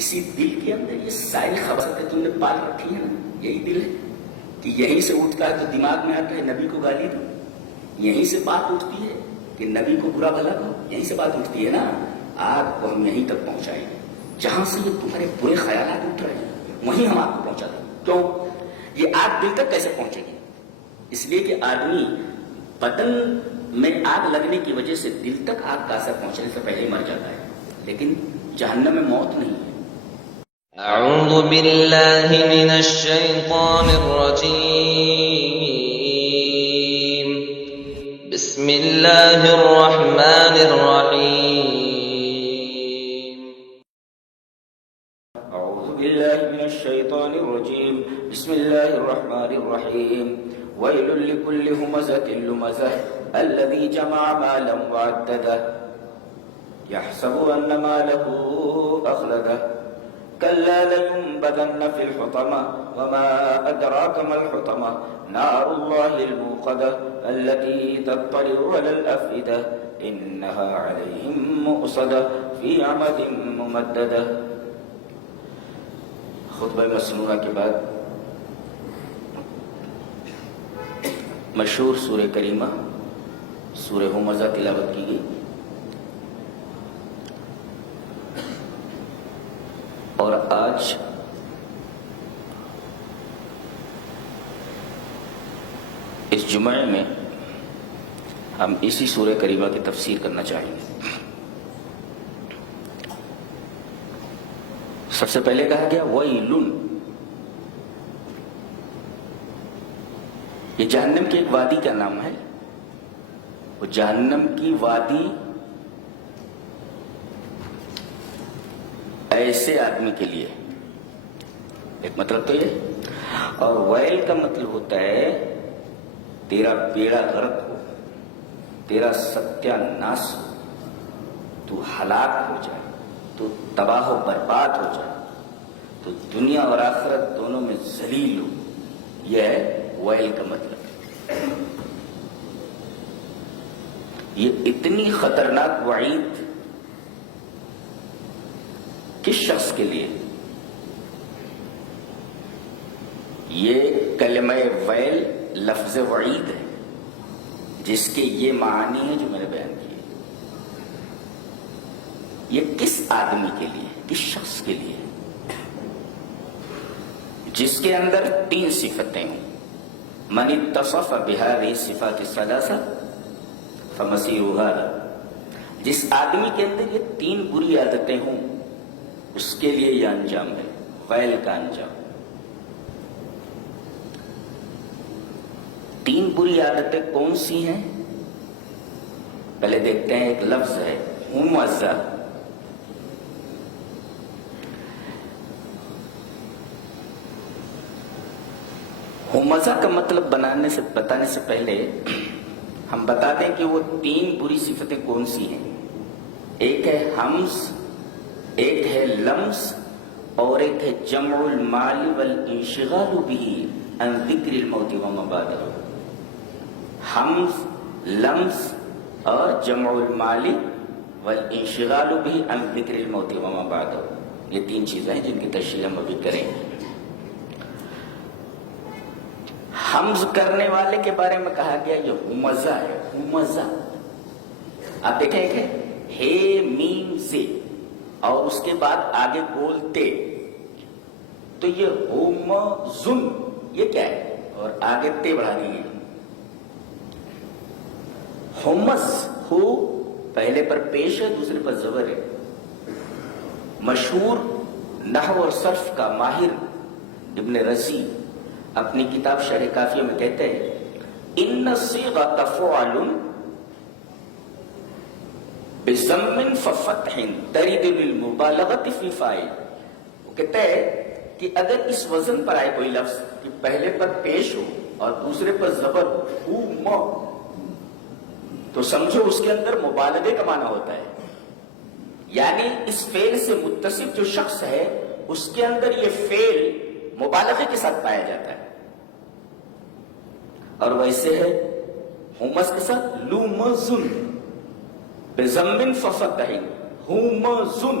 اسی دل کے اندر یہ ساری خبریں تم نے پال رکھی ہیں نا، یہی دل ہے کہ یہیں سے اٹھتا ہے تو دماغ میں آتا ہے نبی کو گالی دو، یہیں سے بات اٹھتی ہے کہ نبی کو برا بھلا کہو، یہیں سے بات اٹھتی ہے نا. آگ کو ہم یہیں تک پہنچائیں گے جہاں سے یہ تمہارے برے خیالات اٹھ رہے ہیں، وہیں ہم آپ کو پہنچا دیں. کیوں؟ یہ آگ دل تک کیسے پہنچے گی؟ اس لیے کہ آدمی بدن میں آگ لگنے کی وجہ سے دل تک آگ کا اثر پہنچنے سے پہلے ہی مر جاتا ہے، لیکن جہنم میں موت نہیں ہے. اعوذ باللہ من الشیطان الرجیم، بسم اللہ الرحمن الرحیم. اعوذ باللہ من الشیطان الرجیم، بسم اللہ الرحمن الرحیم. ویل لکل ہمزۃ لمزہ الذی جمع مالا وعددہ یحسب ان مالہ اخلدہ كلا لينبذن في الحطمة وما أدراك ما الحطمة نار الله الموقدة التي تطلع على الأفئدة إنها عليهم مؤصدة في عمد ممددة. خطبہ مسنونہ کے بعد مشہور سورہ کریمہ سورہ ہمزہ تلاوت کی گئی. اور آج اس جمعے میں ہم اسی سورہ کریمہ کی تفسیر کرنا چاہیں گے. سب سے پہلے کہا گیا وَيْلٌ، یہ جہنم کی ایک وادی کا نام ہے. وہ جہنم کی وادی ایسے آدمی کے لیے، ایک مطلب تو یہ، اور ویل کا مطلب ہوتا ہے تیرا بیڑا غرق ہو، تیرا ستیہ ناس ہو، تو ہلاک ہو جائے، تو تباہ و برباد ہو جائے، تو دنیا اور آخرت دونوں میں ذلیل ہو. یہ ہے ویل کا مطلب. یہ اتنی خطرناک وعید کس شخص کے لیے؟ یہ کلمہ ویل لفظ وعید ہے جس کے یہ معنی ہیں جو میں نے بیان کیے. یہ کس آدمی کے لیے، کس شخص کے لیے؟ جس کے اندر 3 صفتیں ہوں. من اتصف بهذه الصفات الثلاثة فمصيره هذا. جس آدمی کے اندر یہ 3 بری عادتیں ہوں اس کے لیے یہ انجام ہے، ویل کا انجام. 3 بری عادتیں کون سی ہیں؟ پہلے دیکھتے ہیں. ایک لفظ ہے ہمزہ. ہمزہ کا مطلب بتانے سے پہلے ہم بتا دیں کہ وہ 3 بری صفتیں کون سی ہیں. ایک ہے ہمز، ایک ہے لمس، اور ایک ہے جمع المال والانشغال به عن ذکر الموت وما بعده. حمز، لمس اور جمع المال والانشغال به عن ذکر الموت وما بعده، یہ 3 چیزیں ہیں جن کی تشریح ہم ابھی کریں. حمز کرنے والے کے بارے میں کہا گیا یہ ہمزہ ہے. ہمزہ آپ دیکھیں کہ ہے میم سے اور اس کے بعد آگے بولتے، تو یہ ہومزن یہ کیا ہے، اور آگے تے بڑھا دیے. ہومز ہو پہلے پر پیش ہے، دوسرے پر زبر ہے. مشہور نحو اور صرف کا ماہر ابن رزی اپنی کتاب شرح کافیہ میں کہتے ہیں ان الصیغۃ فعل بضم ففتح ترد للمبالغۃ فی فاعل. وہ کہتا ہے کہ اگر اس وزن پر آئے کوئی لفظ کہ پہلے پر پیش ہو اور دوسرے پر زبر ہو، تو سمجھو اس کے اندر مبالغے کا معنی ہوتا ہے. یعنی اس فعل سے متصف جو شخص ہے اس کے اندر یہ فعل مبالغے کے ساتھ پایا جاتا ہے. اور ویسے ہے ہمز کے ساتھ لومزن بضم ففتح، ہومزن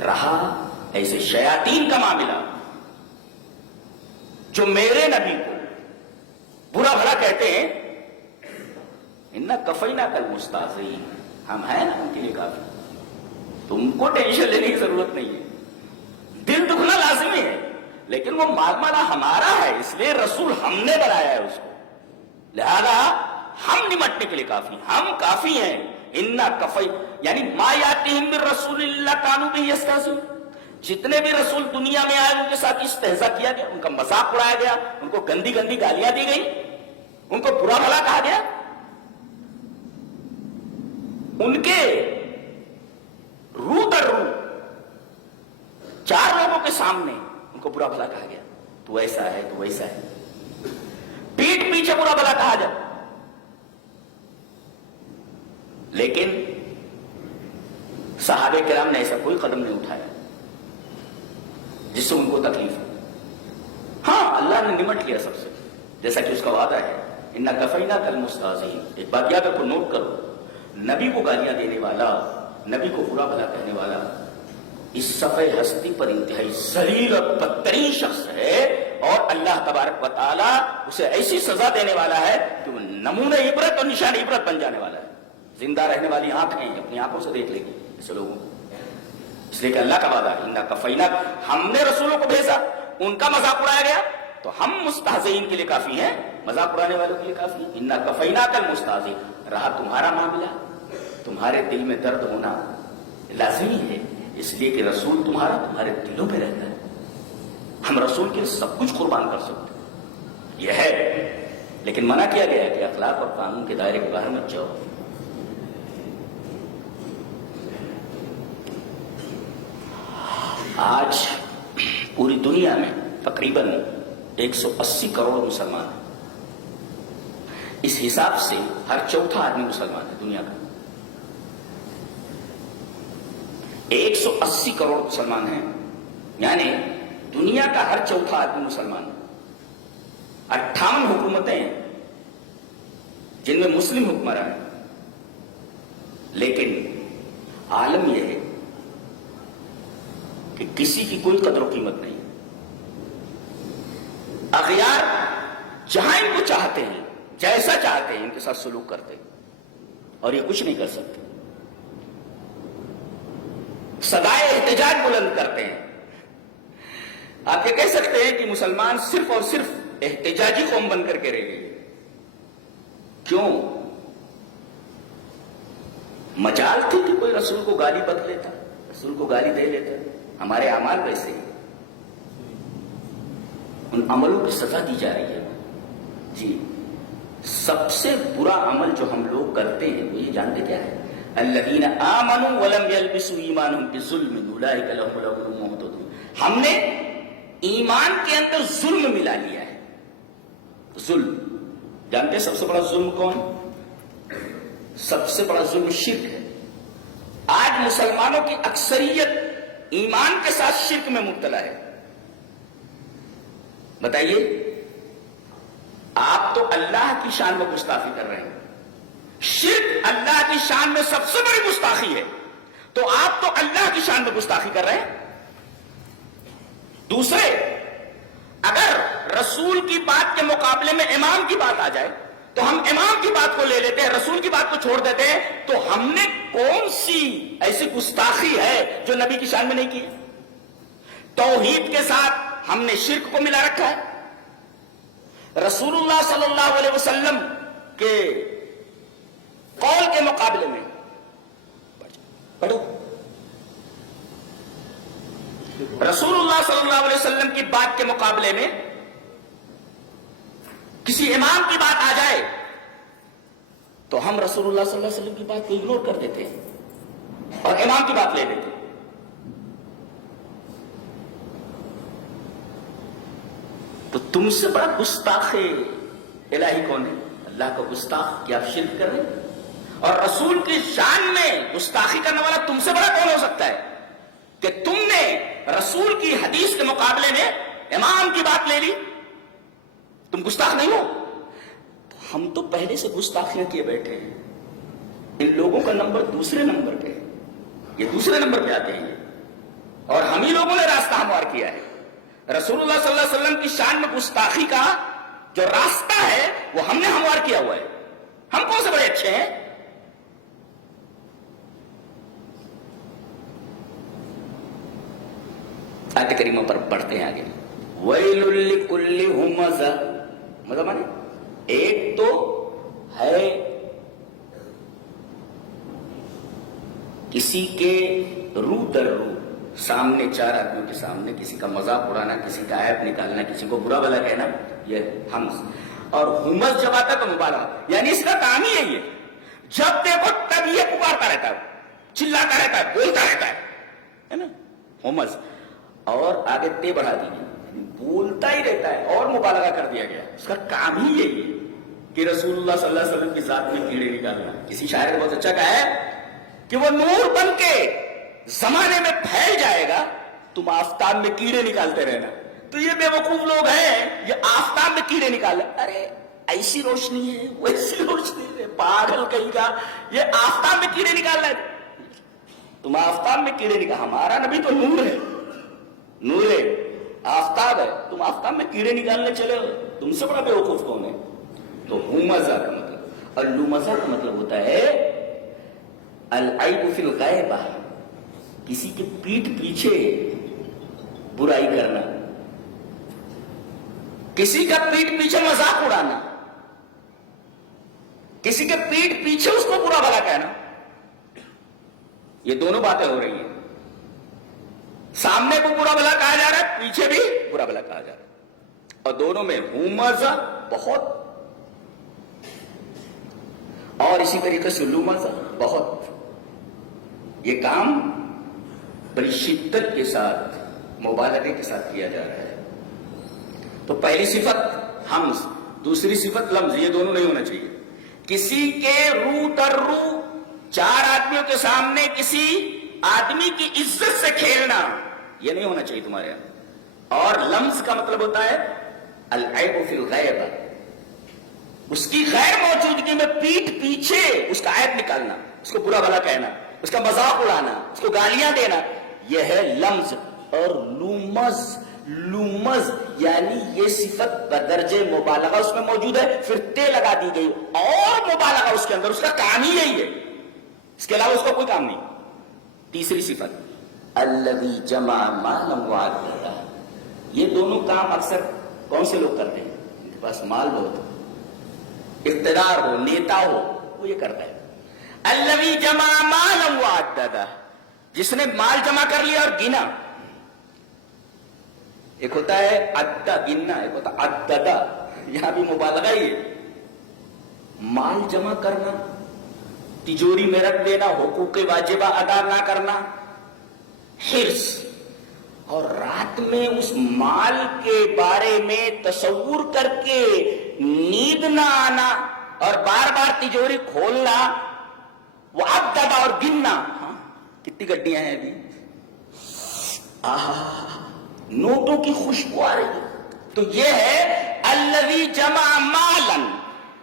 رہا ایسے شیاطین کا معاملہ جو میرے نبی کو برا بھلا کہتے ہیں، انا کفینا کالمستہزئین، ہم ہیں نا ان کے لیے کافی، تم کو ٹینشن لینے کی ضرورت نہیں ہے، دل دکھنا لازمی ہے، لیکن وہ معاملہ ہمارا ہے، اس لیے رسول ہم نے بنایا ہے اس کو، لہذا ہم نمٹنے کے لیے کافی، ہم کافی ہیں۔ انا کفی یعنی ما یاتیہم من رسول اللہ کانوا بہ یستہزئون، جتنے بھی رسول دنیا میں آئے ان کے ساتھ استہزاء کیا گیا، ان کا مذاق اڑایا گیا، ان کو گندی گندی گالیاں دی گئی، ان کو برا بھلا کہا گیا، ان کے رو در رو چار لوگوں کے سامنے ان کو برا بھلا کہا گیا، تو ایسا ہے تو ویسا ہے، پیٹھ پیچھے برا بھلا کہا جائے، لیکن صحابہ کرام نے ایسا کوئی قدم نہیں اٹھایا جس سے ان کو تکلیف ہو۔ ہاں اللہ نے نمٹ لیا سب سے، جیسا کہ اس کا وعدہ ہے، انا کفینا کالمستہزئین۔ ایک بات یاد رکھو، نوٹ کرو، نبی کو گالیاں دینے والا، نبی کو برا بھلا کہنے والا اس صفحہ ہستی پر انتہائی ذلیل اور بدترین شخص ہے، اور اللہ تبارک و تعالی اسے ایسی سزا دینے والا ہے کہ وہ نمونہ عبرت اور نشان عبرت بن جانے والا ہے۔ زندہ رہنے والی آنکھیں اپنی آنکھوں سے دیکھ لے گی ایسے لوگوں کو، اس لیے کہ اللہ کا وعدہ ہے، انا کفینا، ہم نے رسولوں کو بھیجا، ان کا مذاق اڑایا گیا تو ہم مستہزئین کے لیے کافی ہیں، مذاق اڑانے والوں کے لیے کافی ہیں۔ انا کفینا کالمستہزئین۔ رہا تمہارا معاملہ، تمہارے دل میں درد ہونا لازمی ہے، اس لیے کہ رسول تمہارا تمہارے دلوں پہ رہتا ہے، ہم رسول کے لیے سب کچھ قربان کر سکتے ہیں، یہ ہے، لیکن منع کیا گیا ہے کہ اخلاق اور قانون کے دائرے کے باہر مت جاؤ۔ آج پوری دنیا میں تقریباً 180 کروڑ مسلمان ہیں، اس حساب سے ہر چوتھا آدمی مسلمان ہے دنیا کا، 180 کروڑ مسلمان ہیں، یعنی دنیا کا ہر چوتھا آدمی مسلمان ہے۔ 58 حکومتیں ہیں جن میں مسلم حکمران ہیں، لیکن عالم یہ ہے کہ کسی کی کوئی قدر و قیمت نہیں، اغیار جہاں ان کو چاہتے ہیں، جیسا چاہتے ہیں ان کے ساتھ سلوک کرتے ہیں، اور یہ کچھ نہیں کر سکتے، صدائے احتجاج بلند کرتے ہیں۔ آپ یہ کہہ سکتے ہیں کہ مسلمان صرف اور صرف احتجاجی قوم بن کر کے رہ گئی، کیوں؟ مجال تھی کہ کوئی رسول کو گالی بک لیتا، رسول کو گالی دے لیتا، ہمارے اعمال ویسے ہیں، ان عملوں کی سزا دی جا رہی ہے۔ جی، سب سے برا عمل جو ہم لوگ کرتے ہیں وہ یہ جانتے کیا ہے؟ الذین آمنوا ولم یلبسوا ایمانہم بظلم اولئک لہم الامن وہم مہتدون۔ ہم نے ایمان کے اندر ظلم ملا لیا ہے۔ ظلم جانتے ہیں سب سے بڑا ظلم کون؟ سب سے بڑا ظلم شرک ہے۔ آج مسلمانوں کی اکثریت ایمان کے ساتھ شرک میں مبتلا ہے۔ بتائیے، آپ تو اللہ کی شان میں گستاخی کر رہے ہیں، شرک اللہ کی شان میں سب سے بڑی گستاخی ہے، تو آپ تو اللہ کی شان میں گستاخی کر رہے ہیں۔ دوسرے، اگر رسول کی بات کے مقابلے میں امام کی بات آ جائے تو ہم امام کی بات کو لے لیتے ہیں، رسول کی بات کو چھوڑ دیتے ہیں، تو ہم نے کون سی ایسی گستاخی ہے جو نبی کی شان میں نہیں کی ہے؟ توحید کے ساتھ ہم نے شرک کو ملا رکھا ہے، رسول اللہ صلی اللہ علیہ وسلم کے قول کے مقابلے میں پڑھو، رسول اللہ صلی اللہ علیہ وسلم کی بات کے مقابلے میں کسی امام کی بات آ جائے تو ہم رسول اللہ صلی اللہ علیہ وسلم کی بات کو اگنور کر دیتے ہیں اور امام کی بات لے لیتے ہیں۔ تو تم سے بڑا گستاخ الہی کون ہے؟ اللہ کا گستاخ کہ آپ شرک کر رہے ہیں، اور رسول کی شان میں گستاخی کرنے والا تم سے بڑا کون ہو سکتا ہے کہ تم نے رسول کی حدیث کے مقابلے میں امام کی بات لے لی؟ تم گستاخ نہیں ہو؟ ہم تو پہلے سے گستاخیاں کیے بیٹھے ہیں، ان لوگوں کا نمبر دوسرے نمبر پہ ہے، یہ دوسرے نمبر پہ آتے ہیں، ہموار کیا ہے. رسول اللہ صلی اللہ علیہ وسلم کی شان میں گستاخی کا جو راستہ ہے وہ ہم نے ہموار کیا ہوا ہے. ہم کون سے بڑے اچھے ہیں؟ آیت کریمہ پر پڑھتے ہیں آگے. وَيْلٌ لِكُلِّ هُمَزَةٍ، مطلب مانے ایک تو ہے کسی کے رو در رو سامنے، چار آدمیوں کے سامنے کسی کا مذاق اڑانا، کسی کا عیب نکالنا، کسی کو برا بھلا کہنا، یہ ہمز. اور ہمز جب آتا ہے تو مبالغہ، یعنی اس کا کام ہی یہی ہے. جب دیکھو تب یہ پکارتا رہتا ہے، چلاتا رہتا ہے، بولتا رہتا ہے نا، ہمز. اور آگے تے بڑھا دیجیے، بولتا ہی رہتا ہے اور مبالغہ کر دیا گیا. اس کا کام ہی یہی ہے کہ رسول اللہ صلی اللہ علیہ وسلم کی ذات میں کیڑے نکالنا. کسی شاعر نے بہت اچھا کہا ہے کہ وہ نور بن کے زمانے میں پھیل جائے گا، تم آفتاب میں کیڑے نکالتے رہنا. تو یہ بے وقوف لوگ ہیں، یہ آفتاب میں کیڑے نکال، ارے ایسی روشنی ہے ویسی روشنی ہے، پاگل کہیں کا، یہ آفتاب میں کیڑے نکال رہا ہے. تم آفتاب میں کیڑے نکال، ہمارا نبی تو نور ہے، نور ہے، آفتاب ہے، تم آفتاب میں کیڑے نکالنے چلے ہو، تم سے بڑا بے وقوف کون ہے؟ تو ہمزہ کا مطلب، اور لمزہ کا مطلب ہوتا ہے العیب فی الغیبہ، کسی کے پیٹھ پیچھے برائی کرنا، کسی کا پیٹھ پیچھے مذاق اڑانا، کسی کے پیٹھ پیچھے اس کو برا بھلا کہنا. یہ دونوں باتیں ہو رہی ہیں، سامنے کو برا بھلا کہا جا رہا ہے، پیچھے بھی برا بھلا کہا جا رہا ہے، اور دونوں میں ہمزہ بہت، اور اسی طریقے سے لمزہ بہت. یہ کام بڑی شدت کے ساتھ، مبالغے کے ساتھ کیا جا رہا ہے. تو پہلی صفت حمز، دوسری صفت لمز، یہ دونوں نہیں ہونا چاہیے. کسی کے رو در رو چار آدمیوں کے سامنے کسی آدمی کی عزت سے کھیلنا، یہ نہیں ہونا چاہیے تمہارے یہاں. اور لمز کا مطلب ہوتا ہے العیب فی الغیبہ، اس کی غیر موجودگی میں پیٹھ پیچھے اس کا عیب نکالنا، اس کو برا بھلا کہنا، اس کا مذاق اڑانا، اس کو گالیاں دینا، یہ ہے لمز. اور لمز یعنی یہ صفت بدرجے مبالغہ اس میں موجود ہے، پھر تے لگا دی گئی اور مبالغہ اس کے اندر، اس کا کام ہی یہی ہے، اس کے علاوہ اس کا کوئی کام نہیں. تیسری صفت الذی جمع مالا وعددہ، یہ دونوں کام اکثر کون سے لوگ کرتے ہیں؟ ان کے پاس مال بہت ہو، اقتدار ہو، نیتا ہو، وہ یہ کرتا ہے. الذی جمع مالا وعددہ، جس نے مال جمع کر لیا اور گنا. ایک ہوتا ہے عدہ گننا، ایک ہوتا ہے عددہ، یہاں بھی مبالغہ ہی ہے. مال جمع کرنا، تجوری میں رکھ دینا، حقوق واجبہ ادا نہ کرنا، حرص، اور رات میں اس مال کے بارے میں تصور کر کے نیند نہ آنا اور بار بار تجوری کھولنا، وہ عددہ اور گننا. ہاں کتنی گڈیاں ہیں ابھی، نوٹوں کی خوشبو آ رہی ہے. تو یہ ہے الذی جمع مالا،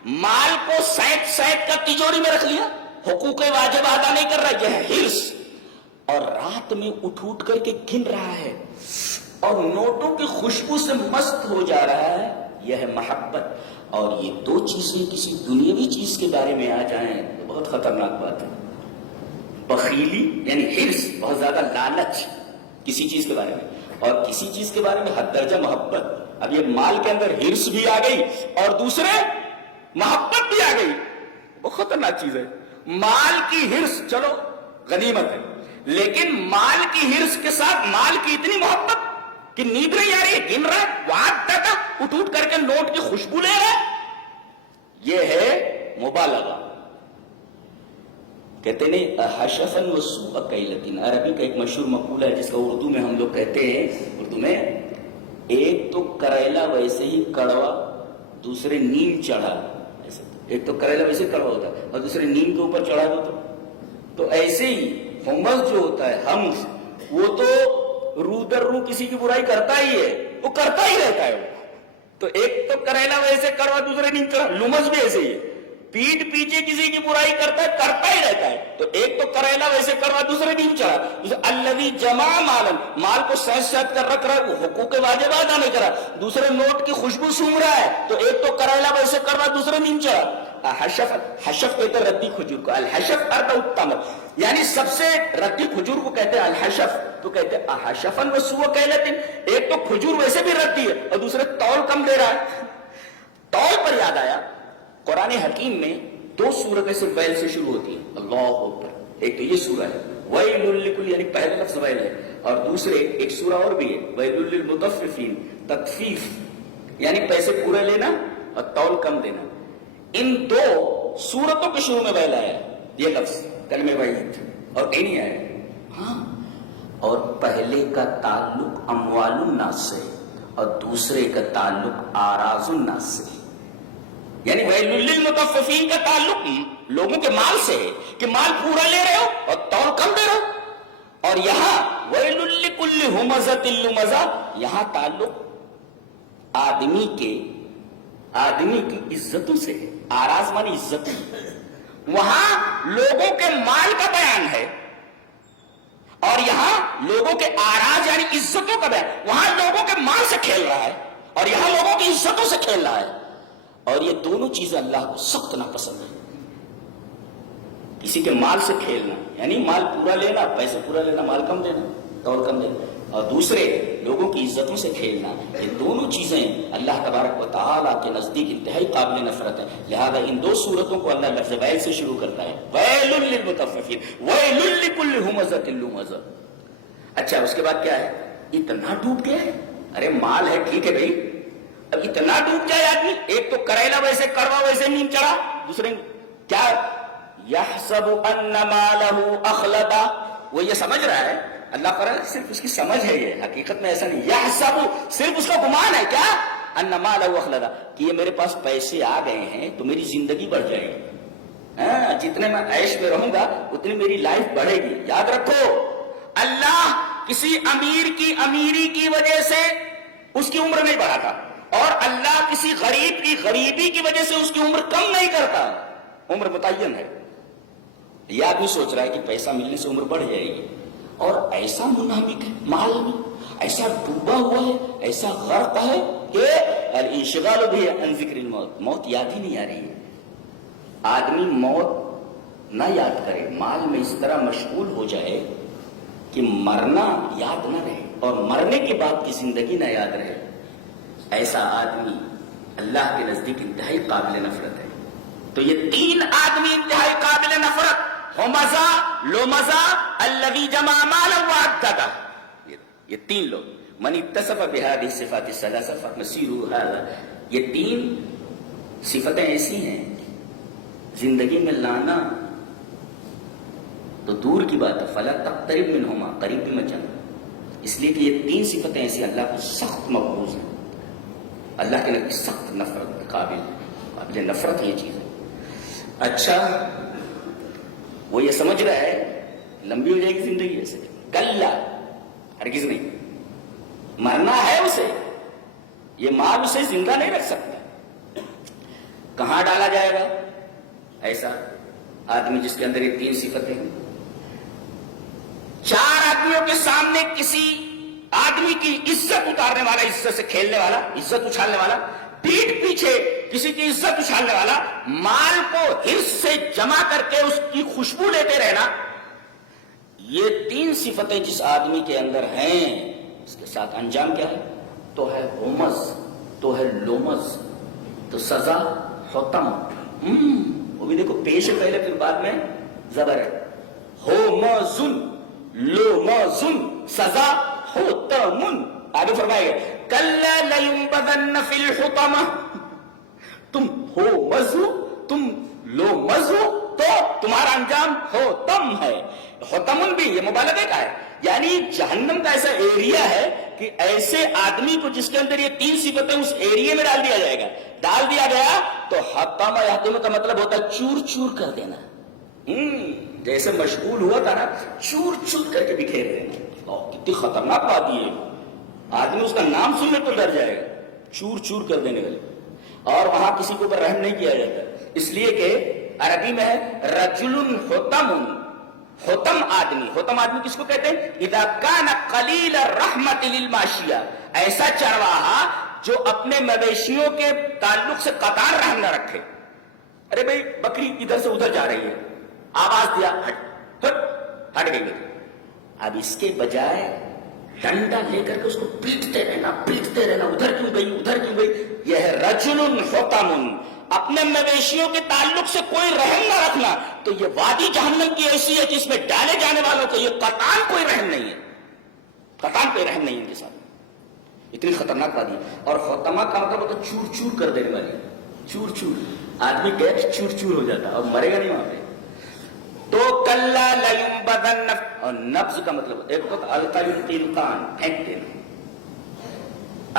مال کو سینک سینک کر تجوری میں رکھ لیا، حقوق واجب ادا نہیں کر رہا، یہ ہے حرص. اور رات میں اٹھ کر کے گن رہا ہے اور نوٹوں کی خوشبو سے مست ہو جا رہا ہے، یہ ہے محبت. اور یہ دو چیزیں کسی دنیاوی چیز کے بارے میں آ جائیں تو بہت خطرناک بات ہے. بخیلی یعنی حرص، بہت زیادہ لالچ کسی چیز کے بارے میں، اور کسی چیز کے بارے میں حد درجہ محبت. اب یہ مال کے اندر حرص بھی آ گئی اور دوسرے محبت بھی آ گئی، بہت خطرناک چیز ہے. مال کی حرص چلو غنیمت ہے، لیکن مال کی حرص کے ساتھ مال کی اتنی محبت کہ نیند نہیں آ رہی ہے، گن رہا ہے، وعدہ اٹھ کر کے نوٹ کی خوشبو لے رہا ہے، یہ ہے مبالغہ. کہتے نہیں حشفن وسوء کیلتن، عربی کا ایک مشہور مقولہ ہے جس کا اردو میں ہم لوگ کہتے ہیں، اردو میں ایک تو کریلا ویسے ہی کڑوا، دوسرے نیم چڑھا. ایک تو کریلا ویسے ہی کڑوا ہوتا ہے اور دوسرے نیم کے اوپر چڑھا دو تو ایسے ہی ہمز جو ہوتا ہے، حمز، وہ تو رو در رو کسی کی برائی کرتا ہی ہے، وہ کرتا ہی رہتا ہے وہ. تو ایک تو کریلا ویسے کڑوا، دوسرے نیم چڑھا. لمز بھی ایسے ہی ہے، پیٹ پیچھے کسی کی برائی کرتا ہی رہتا ہے. تو ایک تو کریلا ویسے کر رہا, دوسرے دن چڑھا. الذی جمع مالن, مال کو سینس سیت کر رکھ رہا ہے, وہ حقوق واجبات ادا نہیں کرا, دوسرے نوٹ کی خوشبو سونگ رہا ہے. تو ایک تو کریلا ویسے کر رہا, دوسرے دن چڑھا. حشف کہتے ہیں ردی کھجور کو. الحشف ارد اتم, یعنی سب سے ردی کھجور کو کہتے ہیں الحشف. تو کہتے ہیں احشفن وسوء کیلتن, ایک تو کھجور ویسے بھی ردی ہے اور دوسرے تول کم دے رہا ہے. تول پر یاد آیا, قرآن حکیم میں 2 سورتیں سے ویل سے شروع ہوتی ہیں. اللہ اکبر. ایک تو یہ سورہ ہے ویل لکل, یعنی پہلا لفظ ویل ہے, اور دوسرے ایک سورہ اور بھی ہے ویل للمطففین, تطفیف یعنی پیسے پورے لینا اور تول کم دینا. ان 2 سورتوں کے شروع میں ویل آیا یہ لفظ کلمہ وعید, اور نہیں آیا. ہاں, اور پہلے کا تعلق اموال الناس سے اور دوسرے کا تعلق اعراض الناس سے. یعنی ویل للمطففین کا تعلق لوگوں کے مال سے ہے کہ مال پورا لے رہے ہو اور تول کم دے رہے ہو. اور یہاں ویل لکل ہمزۃ لمزہ, یہاں تعلق آدمی کی عزتوں سے ہے. آراز مانی عزت, وہاں لوگوں کے مال کا بیان ہے اور یہاں لوگوں کے آراز یعنی عزتوں کا بیان. وہاں لوگوں کے مال سے کھیل رہا ہے اور یہاں لوگوں کی عزتوں سے کھیل رہا ہے. اور یہ دونوں چیزیں اللہ کو سخت ناپسند ہے. کسی کے مال سے کھیلنا یعنی مال پورا لینا, پیسے پورا لینا, مال کم دینا, طور کم دینا, اور دوسرے لوگوں کی عزتوں سے کھیلنا. یہ دونوں چیزیں اللہ تبارک و تعالیٰ کے نزدیک انتہائی قابل نفرت ہیں. لہذا ان 2 صورتوں کو اللہ لفظ ویل سے شروع کرتا ہے, ویل للمطففین ویل لکل ہمزۃ لمزہ. اچھا, اس کے بعد کیا ہے؟ اتنا ڈوب گیا ہے. ارے مال ہے ٹھیک ہے بھائی, اب اتنا ڈوب جائے آدمی. ایک تو کریلا ویسے کروا ویسے نیند چڑھا, دوسرے کیا یحسب ان مالہ اخلدا, وہ یہ سمجھ رہا ہے, اللہ تعالیٰ صرف اس کی سمجھ ہے, یہ حقیقت میں ایسا نہیں. یحسب, صرف اس کا گمان ہے کیا, ان مالہ اخلدا, کہ یہ میرے پاس پیسے آ گئے ہیں تو میری زندگی بڑھ جائے گی, جتنے میں عیش میں رہوں گا اتنی میری لائف بڑھے گی. یاد رکھو, اللہ کسی امیر کی امیری کی وجہ سے اس کی عمر نہیں بڑھاتا, اور اللہ کسی غریب کی غریبی کی وجہ سے اس کی عمر کم نہیں کرتا. عمر متعین ہے. یہ آدمی سوچ رہا ہے کہ پیسہ ملنے سے عمر بڑھ جائے گی, اور ایسا منہمک ہے مال میں, ایسا ڈوبا ہوا ہے, ایسا غرق ہے کہ الانشغال بھی عن ذکر الموت, موت یاد ہی نہیں آ رہی ہے. آدمی موت نہ یاد کرے, مال میں اس طرح مشغول ہو جائے کہ مرنا یاد نہ رہے اور مرنے کے بعد کی زندگی نہ یاد رہے. ایسا آدمی اللہ کے نزدیک انتہائی قابل نفرت ہے. تو یہ 3 آدمی انتہائی قابل نفرت, ہمزہ, لمزہ, الذی جمع مالا وعددہ, یہ 3 لوگ. من اتصف بہذه الصفات الثلاثہ فمسیرہ ھذا, یہ 3 صفتیں ایسی ہیں زندگی میں لانا تو دور کی بات ہے, فلا تقترب منہما, قریب بھی مت جانا. اس لیے کہ یہ 3 صفتیں ایسی اللہ کو سخت مقبوض ہیں, اللہ کے نبی سخت نفرت قابل نفرت یہ چیز ہے. اچھا, وہ یہ سمجھ رہا ہے لمبی ہو جائے گی زندگی, ایسے کلا, ہرگز نہیں. مرنا ہے اسے, یہ مال اسے زندہ نہیں رکھ سکتا. کہاں ڈالا جائے گا ایسا آدمی جس کے اندر یہ 3 صفتیں ہیں؟ 4 آدمیوں کے سامنے کسی آدمی کی عزت اتارنے والا, عزت سے کھیلنے والا, عزت اچھالنے والا, پیٹ پیچھے کسی کی عزت اچھالنے والا, مال کو حرص سے جمع کر کے اس کی خوشبو لیتے رہنا, یہ 3 صفتیں جس آدمی کے اندر ہیں, اس کے ساتھ انجام کیا ہے؟ تو ہے ہومز, تو ہے لومز, تو سزا حتم. وہ بھی دیکھو پیش ہے پہلے, پھر بعد میں زبر ہے. ہومزن, لومزن, سزا حتم. آگے فرمائے گا کلا لینبذن فی الحطمہ, تم ہو مزو, تم لو مزو, تو تمہارا انجام حتم ہے. حتمن بھی یہ مبالغے کا ہے, یعنی جہنم کا ایسا ایریا ہے کہ ایسے آدمی کو جس کے اندر یہ 3 صفتیں اس ایریے میں ڈال دیا جائے گا. ڈال دیا گیا تو حتم یحتم کا مطلب ہوتا ہے چور چور کر دینا. جیسے مشغول ہوا تھا نا, چور چور کر کے بکھیر دینا. کتنی خطرناک بات یہ ہے, آدمی اس کا نام سننے تو ڈر جائے گا, چور چور کر دینے والے. اور وہاں کسی کے اوپر رحم نہیں کیا جاتا, اس لیے کہ عربی میں ہے رجل حطم، حطم آدمی کس کو کہتے ہیں؟ اذا کان قلیل الرحمت للماشیہ، ایسا چرواہا جو اپنے مویشیوں کے تعلق سے قطار رحم نہ رکھے. ارے بھائی بکری ادھر سے ادھر جا رہی ہے، آواز دیا ہٹ گئی بکری. اب اس کے بجائے ڈنڈا لے کر کے اس کو پیٹتے رہنا، ادھر کیوں گئی. یہ ہے رجل حطم، اپنے مویشیوں کے تعلق سے کوئی رحم نہ رکھنا. تو یہ وادی جہنم کی ایسی ہے کہ اس میں ڈالے جانے والوں کو یہ قطعاً کوئی رحم نہیں ہے، ان کے ساتھ. اتنی خطرناک وادی. اور حطمہ کا مطلب ہوتا ہے چور چور کر دینے والی، چور آدمی گئے چور ہو جاتا اور مرے گا نہیں وہاں پہ. تو کلا لینبذن، اور نبض کا مطلب ایک وقت القا یلقی القان، پھینک دینا.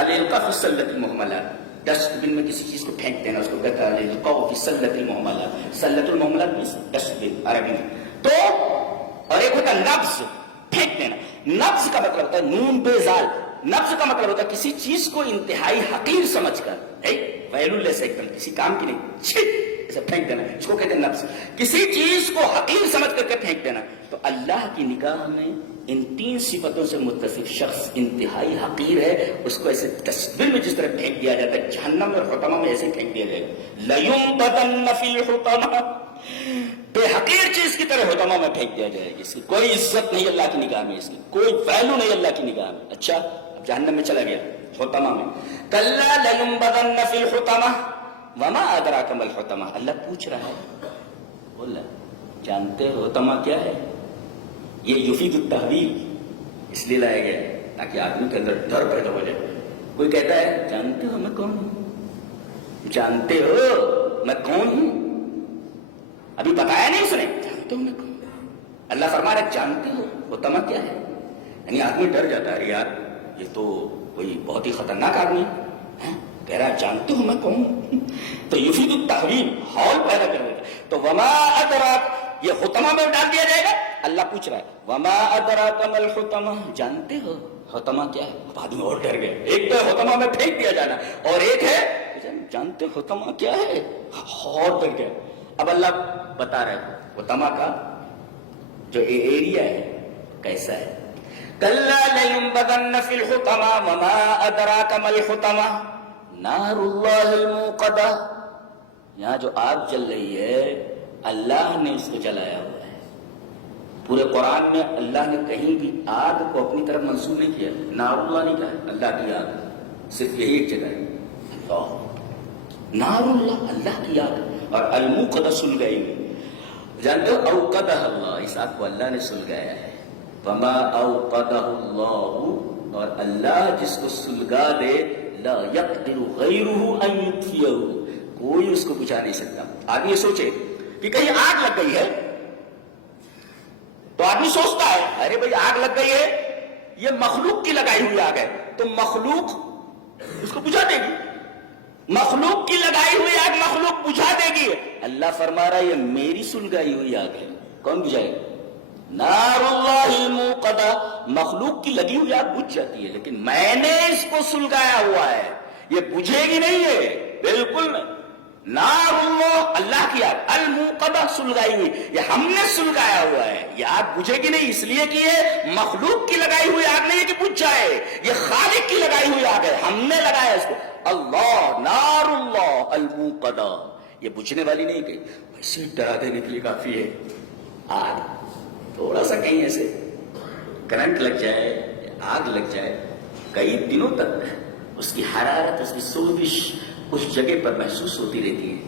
الالقاء فی السلۃ المہملہ، ڈسٹ بن میں کسی چیز کو پھینک دینا، اس کو کہتا ہے الالقاء فی السلۃ المہملہ. سلۃ المہملہ میں ڈسٹ بن عربی میں. تو اور ایک ہوتا ہے نبض، پھینک دینا. نبض کا مطلب ہوتا ہے نون بے زال. نبض کا مطلب ہوتا ہے کسی چیز کو انتہائی حقیر سمجھ کر، ویلو سے ایک دم کسی کام کی نہیں، اسے پھینک دینا، اس کو کہتے ہیں نبض. کسی چیز کو حقیر سمجھ کر کے پھینک دینا. تو اللہ کی نگاہ میں ان تین صفتوں سے متصف شخص انتہائی حقیر ہے. اس کو ایسے ڈسٹبن میں جس طرح پھینک دیا جاتا ہے، جہنم اور حطمہ میں ایسے پھینک دیا جائے گا. لَيُنبَذَنَّ فِي الْحُطَمَةِ، بے حقیر چیز کی طرح حطمہ میں پھینک دیا جائے گا. اس کی کوئی عزت نہیں اللہ کی نگاہ میں، اس کی کوئی ویلو نہیں اللہ کی نگاہ میں. اچھا اب جہنم میں چلا گیا، حطمہ میں. کَلَّا لَيُنبَذَنَّ فِي الْحُطَمَةِ وَمَا أَدْرَاكَ مَا الْحُطَمَةُ. اللہ پوچھ رہا ہے، بول رہا جانتے ہو حطمہ کیا ہے؟ یہ یفید التحویل اس لیے لایا گیا تاکہ آدمی کے اندر ڈر پیدا ہو جائے. کوئی کہتا ہے جانتے ہو میں کون ہوں، جانتے ہو میں کون ہوں، ابھی بتایا نہیں اس نے، جانتے ہو میں کون ہوں. اللہ فرما رہا ہے جانتے ہو حطمہ کیا ہے. یعنی آدمی ڈر جاتا ہے، یار یہ تو کوئی بہت ہی خطرناک آدمی ہے، کہہ رہا جانتے ہو میں کون ہوں. تو یفید التحویل ہال پیدا کر دیتا. تو وما ادراک، یہ حطمہ میں ڈال دیا جائے گا. اللہ پوچھ رہا ہے وما ادراک ما الحطمہ، جانتے ہو حطمہ کیا ہے. اب آدمی اور ڈر گئے. ایک تو حطمہ میں پھینک دیا جانا، اور ایک ہے جانتے ہو حطمہ کیا ہے، اور ڈر گئے. اب اللہ بتا رہا ہے حطمہ کا جو ایریا ہے کیسا ہے. کلا لینبذن فی الحطمہ وما ادراک ما الحطمہ نار اللہ الموقدہ. یہاں جو آگ جل رہی ہے اللہ نے اس کو جلایا ہوا ہے. پورے قرآن میں اللہ نے کہیں بھی آگ کو اپنی طرف منسوب نہیں کیا. نار اللہ نہیں کہا، اللہ کی آگ. صرف یہی ایک جگہ ہے، اللہ نار اللہ، اللہ کی آگ. اور الموقدہ سلگائی ہوئی، جانتے ہو اوقدہ اللہ، اس آگ کو اللہ نے سلگایا ہے. وما اوقدہ اللہ، اور اللہ جس کو سلگا دے لا یقدر غیرہ ان یطفئہ، کوئی اس کو بجھا نہیں سکتا. آدمی یہ سوچے کہ کہیں آگ لگ گئی ہے تو آدمی سوچتا ہے ارے بھائی آگ لگ گئی ہے، یہ مخلوق کی لگائی ہوئی آگ ہے، تو مخلوق اس کو بجھا دے گی. مخلوق کی لگائی ہوئی آگ مخلوق بجھا دے گی. اللہ فرما رہا ہے یہ میری سلگائی ہوئی آگ ہے، کون بجھائے گا؟ نار اللہ الموقدہ. مخلوق کی لگی ہوئی آگ بجھ جاتی ہے، لیکن میں نے اس کو سلگایا ہوا ہے، یہ بجھے گی نہیں ہے، بالکل نہیں. نار اللہ، اللہ کی آگ، الموقدہ سلگائی ہوئی، یہ ہم نے سلگایا ہوا ہے. یہ آگ بجھے گی نہیں، اس لیے کہ یہ مخلوق کی لگائی ہوئی آگ نہیں ہے کہ بجھ جائے، یہ خالق کی لگائی ہوئی آگ ہے، ہم نے لگایا اس کو. اللہ نار اللہ الموقدہ، یہ بجھنے والی نہیں کہ ویسے ڈرا دینے کے لیے کافی ہے. آگ تھوڑا سا کہیں ایسے کرنٹ لگ جائے، آگ لگ جائے، کئی دنوں تک اس کی حرارت، اس کی سوزش اس جگہ پر محسوس ہوتی رہتی ہے.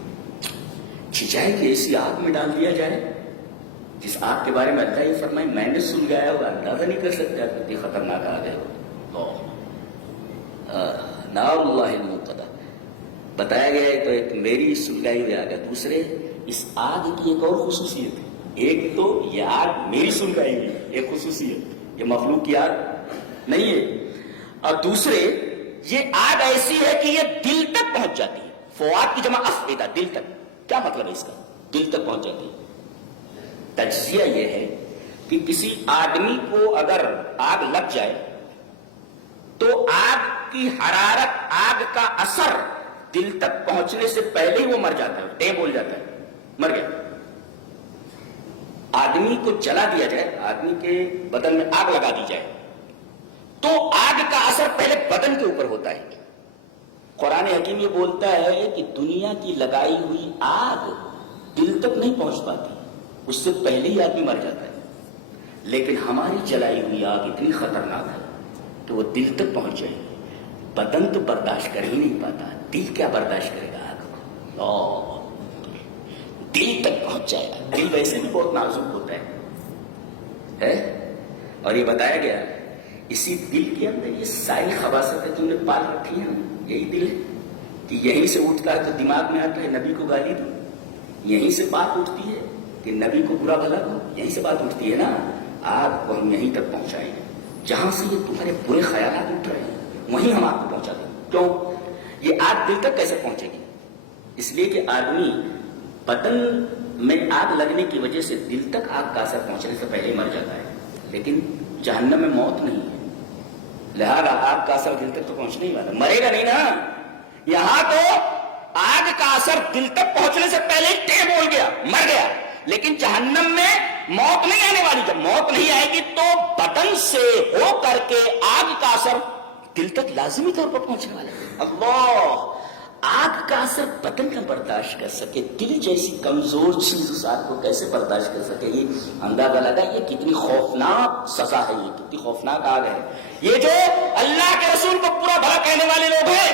چھچائے کہ ایسی آگ میں ڈال دیا جائے جس آگ کے بارے میں اللہ یہ فرمائے میں نے سلگایا ہوا، اندازہ نہیں کر سکتا کتنی خطرناک آگ ہے. نار اللہ الموقدہ بتایا گیا ہے. تو ایک میری سلگائی ہوئی آگ ہے. دوسرے اس آگ کی ایک اور خصوصیت ہے. ایک تو یہ آگ میری سلگائی ہوئی ایک خصوصیت، یہ مخلوق کی آگ نہیں ہے. اور دوسرے یہ آگ ایسی ہے کہ یہ دل تک پہنچ جاتی ہے. فؤاد کی جمع افئدہ، دل تک. کیا مطلب ہے اس کا؟ دل تک پہنچ جاتی ہے. تجزیہ یہ ہے کہ کسی آدمی کو اگر آگ لگ جائے تو آگ کی حرارت، آگ کا اثر دل تک پہنچنے سے پہلے ہی وہ مر جاتا ہے، ٹے بول جاتا ہے، مر گیا۔ آدمی کو جلا دیا جائے، آدمی کے بدن میں آگ لگا دی جائے تو آگ کا اثر پہلے بدن کے اوپر ہوتا ہے۔ قرآن حکیم یہ بولتا ہے کہ دنیا کی لگائی ہوئی آگ دل تک نہیں پہنچ پاتی، اس سے پہلے ہی آدمی مر جاتا ہے، لیکن ہماری جلائی ہوئی آگ اتنی خطرناک ہے کہ وہ دل تک پہنچ جائے گی۔ بدن تو برداشت کر ہی نہیں پاتا، دل کیا برداشت کرے گا آگ کو؟ دل تک پہنچ جائے گا۔ دل ویسے بھی بہت نازک ہوتا ہے، اور یہ بتایا گیا اسی دل کے اندر یہ ساری خباثتیں تم نے پال رکھی ہیں، یہی دل ہے کہ یہیں سے اٹھتا ہے تو دماغ میں آتا ہے نبی کو گالی دو، یہیں سے بات اٹھتی ہے کہ نبی کو برا بھلا کہو، یہیں سے بات اٹھتی ہے نا۔ آگ کو ہم یہیں تک پہنچائیں گے، جہاں سے یہ تمہارے برے خیالات اٹھ رہے ہیں وہیں ہم آگ کو پہنچا دیں۔ کیوں؟ یہ آگ دل تک کیسے پہنچے گی؟ اس لیے کہ آدمی بدن میں آگ لگنے کی وجہ سے دل تک آگ کا اثر پہنچنے سے پہلے مر جاتا ہے، لیکن جہنم میں موت نہیں ہے، لہذا آگ کا اثر دل تک تو پہنچنے ہی والا، مرے گا نہیں نا۔ یہاں تو آگ کا اثر دل تک پہنچنے سے پہلے ہی ٹے بول گیا، مر گیا، لیکن جہنم میں موت نہیں آنے والی۔ جب موت نہیں آئے گی تو بدن سے ہو کر کے آگ کا اثر دل تک لازمی طور پر پہنچنے والا ہے۔ اللہ، آگ کا اثر بدن کا برداشت کر سکے، دل جیسی کمزور چیز اس آگ کو کیسے برداشت کر سکے؟ یہ اندازہ لگا یہ کتنی خوفناک سزا ہے، یہ کتنی خوفناک آگ ہے۔ یہ جو اللہ کے رسول کو برا بھلا کہنے والے لوگ ہیں،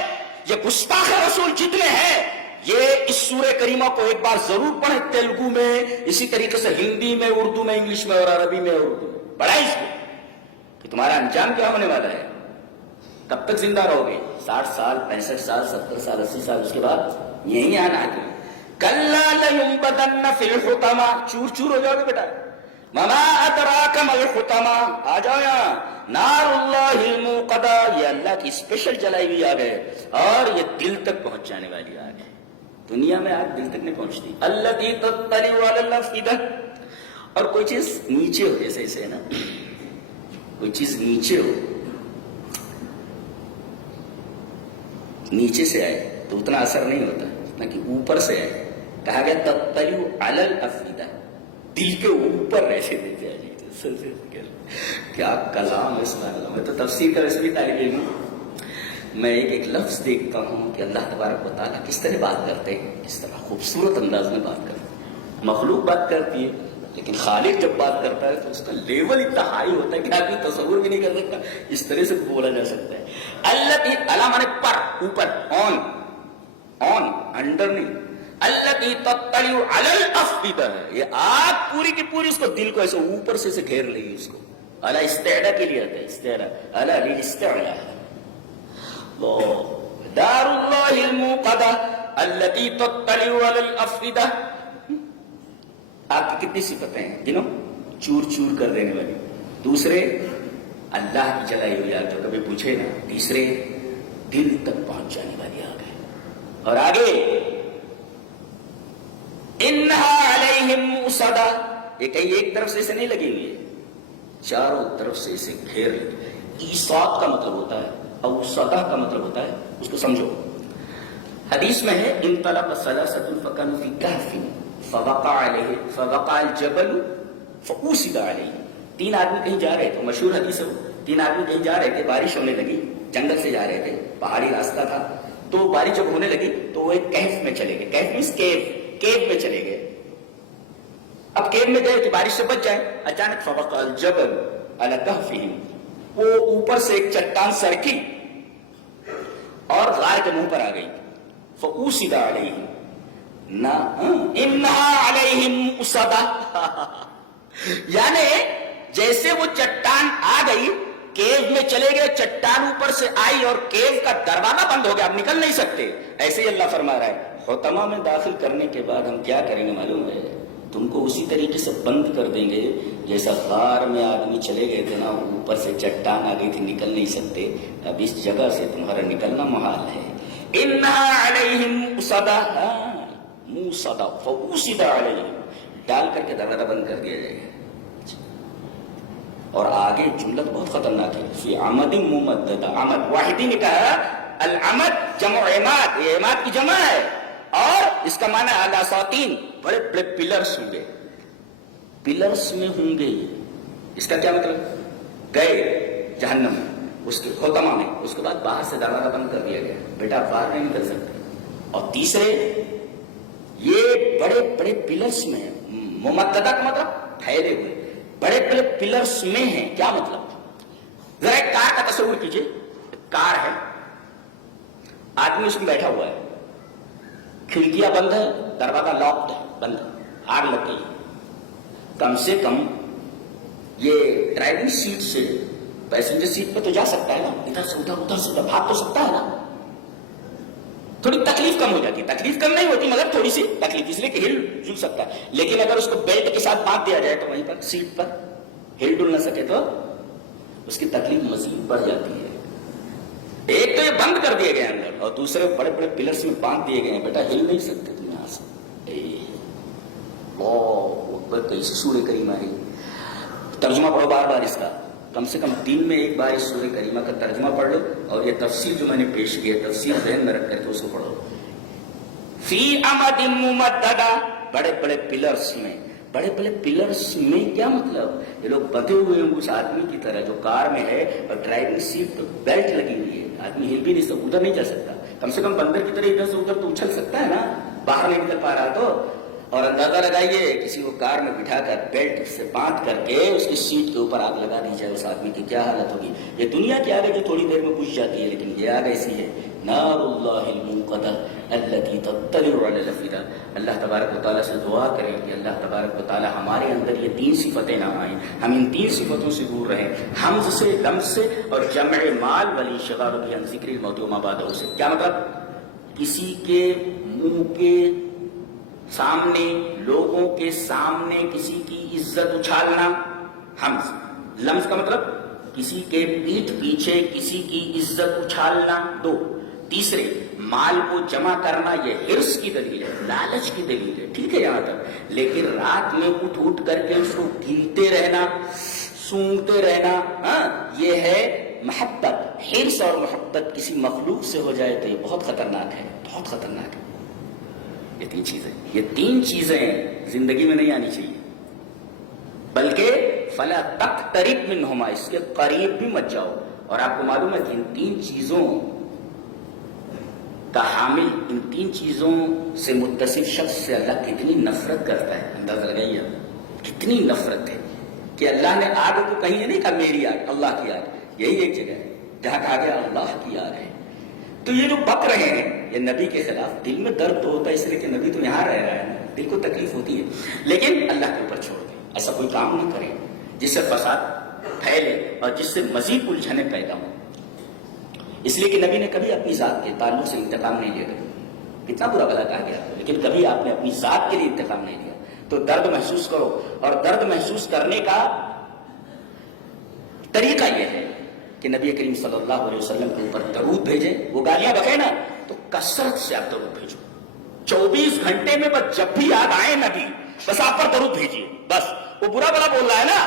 یہ گستاخ رسول جتنے ہیں، یہ اس سورہ کریمہ کو ایک بار ضرور پڑھیں، تیلگو میں، اسی طریقے سے ہندی میں، اردو میں، انگلش میں اور عربی میں اردو میں پڑھیں اس کو کہ تمہارا انجام کیا ہونے والا ہے، کب تک زندہ رہو گے؟ 60 سال، 65 سال، 70 سال، 80 سال، اس کے بعد یہیں آنا ہے تمہیں۔ کَلَّا لَيُنبَذَنَّ فِي الْحُطَمَةِ، چور چور ہو جاؤ گے بیٹا۔ وَمَا أَدْرَاكَ مَا الْحُطَمَةُ، آ جاؤ یہاں۔ نَارُ اللَّهِ الْمُوقَدَةُ، یہ اللہ کی اسپیشل جلائی ہوئی آگ ہے، اور یہ دل تک پہنچ جانے والی آگ ہے۔ دنیا میں آگ دل تک نہیں پہنچتی۔ الَّتِي تَطَّلِعُ عَلَى الْأَفْئِدَةِ، اور کوئی چیز نیچے ہو، جیسے اسے ہے نا، کوئی چیز نیچے ہو، نیچے سے آئے تو اتنا اثر نہیں ہوتا اتنا کہ اوپر سے آئے۔ کہا گیا تطلع علی الافئدہ، دل کے اوپر ایسے دیتے آ جائے۔ کیا کلام ہے سبحان اللہ۔ میں تو تفسیر کا ویسے بھی طالب علم ہوں، میں ایک ایک لفظ دیکھتا ہوں کہ اللہ تبارک و تعالیٰ کس طرح بات کرتے ہیں، کس طرح خوبصورت انداز میں بات کرتے ہیں۔ مخلوق بات کرتی ہے لیکن خالق جب بات کرتا ہے تو اس کا لیول اتنا ہائی ہوتا ہے کہ آدمی تصور بھی نہیں کر سکتا، اس طرح سے بولا جا سکتا ہے۔ التی، اللہ مانے پر، اوپر، آن، انڈر نہیں۔ التی تطلع علی الافئدہ، یہ آگ پوری کی پوری اس کو دل کو ایسے اوپر سے گھیر لے گی، اس کو اعلیٰ استعلا کے لیے آتا ہے، استعلا، اعلیٰ للاستعلا۔ دار اللہ الموقدہ التی تطلع علی الافئدہ۔ آپ کی کتنی صفتیں ہیں جنہوں؟ چور چور کر دینے والی، دوسرے اللہ کی جلائی ہوئی آگ جو کبھی پوچھے نا، تیسرے دل تک پہنچ جانے والی آگ ہے، اور آگے انہا علیہم مؤصدہ، یہ کہیں ایک طرف سے اسے نہیں لگی ہوئی ہے، چاروں طرف سے اسے گھیر لگی۔ ایصاد کا مطلب ہوتا ہے، اوصدہ کا مطلب ہوتا ہے، اس کو سمجھو۔ حدیث میں ہے انطلق ثلاثۃ فكانوا في كهف فوقع الجبل فأوصد علیہ۔ تین آدمی کہیں جا رہے تھے، مشہور حدیث ہے، تین آدمی کہیں جا رہے تھے، بارش ہونے لگی، جنگل سے جا رہے تھے، پہاڑی راستہ تھا، تو بارش جب ہونے لگی تو وہ ایک کہف میں چلے گئے، کہف مینس کیو میں چلے گئے۔ اب کیو میں گئے کہ بارش سے بچ جائے، اچانک فوقع الجبل علی کہفہم، وہ اوپر سے ایک چٹان سرکی اور غار کے منہ پر آ گئی، فأوصد علیہ، انہا علیہم مؤصدہ، یعنی جیسے وہ چٹان آ گئی، کیو میں چلے گئے، چٹان اوپر سے آئی اور کیو کا دروازہ بند ہو گیا، اب نکل نہیں سکتے۔ ایسے ہی اللہ فرما رہا ہے حطمہ میں داخل کرنے کے بعد ہم کیا کریں گے معلوم ہے؟ تم کو اسی طریقے سے بند کر دیں گے جیسا غار میں آدمی چلے گئے تھے نا، اوپر سے چٹان آ گئی تھی، نکل نہیں سکتے، اب اس جگہ سے تمہارا نکلنا محال ہے۔ انہا علیہم مؤصدہ، مؤصدہ فأوصد علیہم، ڈال کر کے دروازہ بند کر دیا جائے گا۔ اور آگے جملہ بہت خطرناک ہے، فی عمد ممددہ، عمد واحدی نے کہا العمد جمع عماد، یہ عماد کی جمع ہے، اور اس کا معنی الاساطین، بڑے بڑے پلرز ہوں گے، پلرز میں ہوں گے. اس کا کیا مطلب؟ گئے جہنم میں، اس کے خاتمہ میں، اس کے بعد باہر سے دروازہ بند کر دیا گیا، بیٹا آپ باہر نہیں نکل سکتے. اور تیسرے یہ بڑے بڑے پلرز میں ہیں، ممددہ کا مطلب پھیلے ہوئے، بڑے بڑے پلرز میں ہیں. کیا مطلب؟ ذرا ایک کار کا تصور کیجئے، کار ہے، آدمی اس میں بیٹھا ہوا ہے، کھڑکیاں بند ہے، دروازہ لاکڈ ہے، بند ہے، آگ لگ گئی. کم سے کم یہ ڈرائیونگ سیٹ سے پیسنجر سیٹ پہ تو جا سکتا ہے نا، ادھر سے ادھر، ادھر سے ادھر بھاگ تو سکتا ہے نا. تھوڑی تکلیف کم ہو جاتی ہے، تکلیف کم نہیں ہوتی مگر تھوڑی سی تکلیف، اس لیے کہ ہل جل سکتا ہے. لیکن اگر اس کو بیلٹ کے ساتھ باندھ دیا جائے تو وہیں پر سیٹ پر ہل ڈل نہ سکے تو اس کی تکلیف مزید بڑھ جاتی ہے. ایک تو یہ بند کر دیے گئے اندر، اور دوسرے بڑے بڑے پلرز میں باندھ دیے گئے ہیں، بیٹا ہل نہیں سکتے تم یہاں سے. کیسی سورہ کریمہ ہے. ترجمہ پڑھو بار بار اس کا، کم سے کم دن میں ایک بار اس سورہ کریمہ کا ترجمہ پڑھ لو، اور یہ تفسیر جو میں نے پیش کی ہے تفسیر ذہن میں رکھ کر کے اس کو پڑھو. فی امد ممددہ، بڑے بڑے پلرز میں. بڑے بڑے پلرز میں کیا مطلب؟ یہ لوگ بندھے ہوئے ہیں اس آدمی کی طرح جو کار میں ہے، اور ڈرائیونگ سیٹ پہ بیلٹ لگی ہوئی ہے، آدمی ہل بھی نہیں سکتا، ادھر نہیں جا سکتا. کم سے کم بندر کی طرح ادھر سے ادھر تو اچھل سکتا ہے نا، باہر نہیں نکل پا رہا تو. اور اندازہ لگائیے کسی کو کار میں بٹھا کر بیلٹ سے باندھ کر کے اس کی سیٹ کے اوپر آگ لگا دی جائے، اس آدمی کی کیا حالت ہوگی. یہ دنیا کی آگ ہے جو تھوڑی دیر میں بجھ جاتی ہے، لیکن یہ آگ ایسی ہے، نار اللہ الموقدہ التي تطلع علی الافئدہ. اللہ تبارک و تعالیٰ سے دعا کریں کہ اللہ تبارک و تعالیٰ ہمارے اندر یہ تین صفتیں نہ آئیں، ہم ان تین صفتوں سے دور رہیں، حمز سے، لمز سے، اور جمع مال والانشغال بھی عن ذکر الموت وما بعدہ سے. کیا مطلب؟ کسی کے منہ کے سامنے، لوگوں کے سامنے کسی کی عزت اچھالنا، حمز. لمز کا مطلب کسی کے پیٹھ پیچھے کسی کی عزت اچھالنا، دو. تیسرے مال کو جمع کرنا، یہ حرص کی دلیل ہے، لالچ کی دلیل ہے، ٹھیک ہے یہاں تک. لیکن رات میں اٹھ اٹھ کر کے اس کو گنتے رہنا، سونگتے رہنا، یہ ہے محبت. حرص اور محبت کسی مخلوق سے ہو جائے تو یہ بہت خطرناک ہے، بہت خطرناک ہے. یہ تین چیزیں زندگی میں نہیں آنی چاہیے، بلکہ فلا تقترب منہما، اس کے قریب بھی مت جاؤ. اور آپ کو معلوم ہے کہ ان تین چیزوں کا حامل، ان تین چیزوں سے متصف شخص سے اللہ کتنی نفرت کرتا ہے. اندازہ لگائیے کتنی نفرت ہے کہ اللہ نے آگ کو کہیں یہ نہیں کہا میری آگ، اللہ کی آگ. یہی ایک جگہ ہے جہاں کہا گیا اللہ کی آگ ہے. تو یہ جو بک رہے ہیں یہ نبی کے خلاف، دل میں درد تو ہوتا ہے اس لیے کہ نبی تو یہاں رہ رہا ہے، دل کو تکلیف ہوتی ہے، لیکن اللہ کے اوپر چھوڑ دیں. ایسا کوئی کام نہ کریں جس سے فساد پھیلے اور جس سے مزید الجھنیں پیدا ہوں. اس لیے کہ نبی نے کبھی اپنی ذات کے تعلق سے انتقام نہیں لیا. کتنا برا بھلا کہا گیا، لیکن کبھی آپ نے اپنی ذات کے لیے انتقام نہیں لیا. تو درد محسوس کرو، اور درد محسوس کرنے کا طریقہ یہ ہے کہ نبی کریم صلی اللہ علیہ وسلم کے اوپر درود بھیجیں. وہ گالیاں بکے نا تو کثرت سے آپ درود بھیجو. 24 گھنٹے میں بس جب بھی یاد آئے نبی، بس آپ پر درود بھیجیے. بس وہ برا بلا بول رہا ہے نا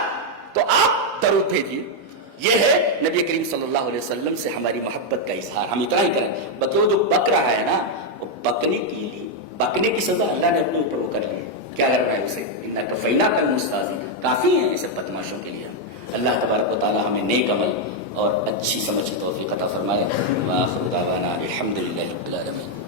تو آپ درود بھیجیے. یہ ہے نبی کریم صلی اللہ علیہ وسلم سے ہماری محبت کا اظہار. ہم اتنا ہی کریں. بلکہ وہ جو بک رہا ہے نا، وہ بکنے کی سزا اللہ نے اپنے اوپر وہ کر لی ہے. کیا کر رہا ہے اسے؟ اِنَّا كَفَيْنَاكَ الْمُسْتَهْزِئِينَ. کافی ہیں ایسے بدماشوں کے لیے. اللہ تبارک و تعالی ہمیں نیک عمل اور اچھی سمجھ کی توفیق عطا فرمائے. وآخر دعوانا الحمدللہ رب العالمین.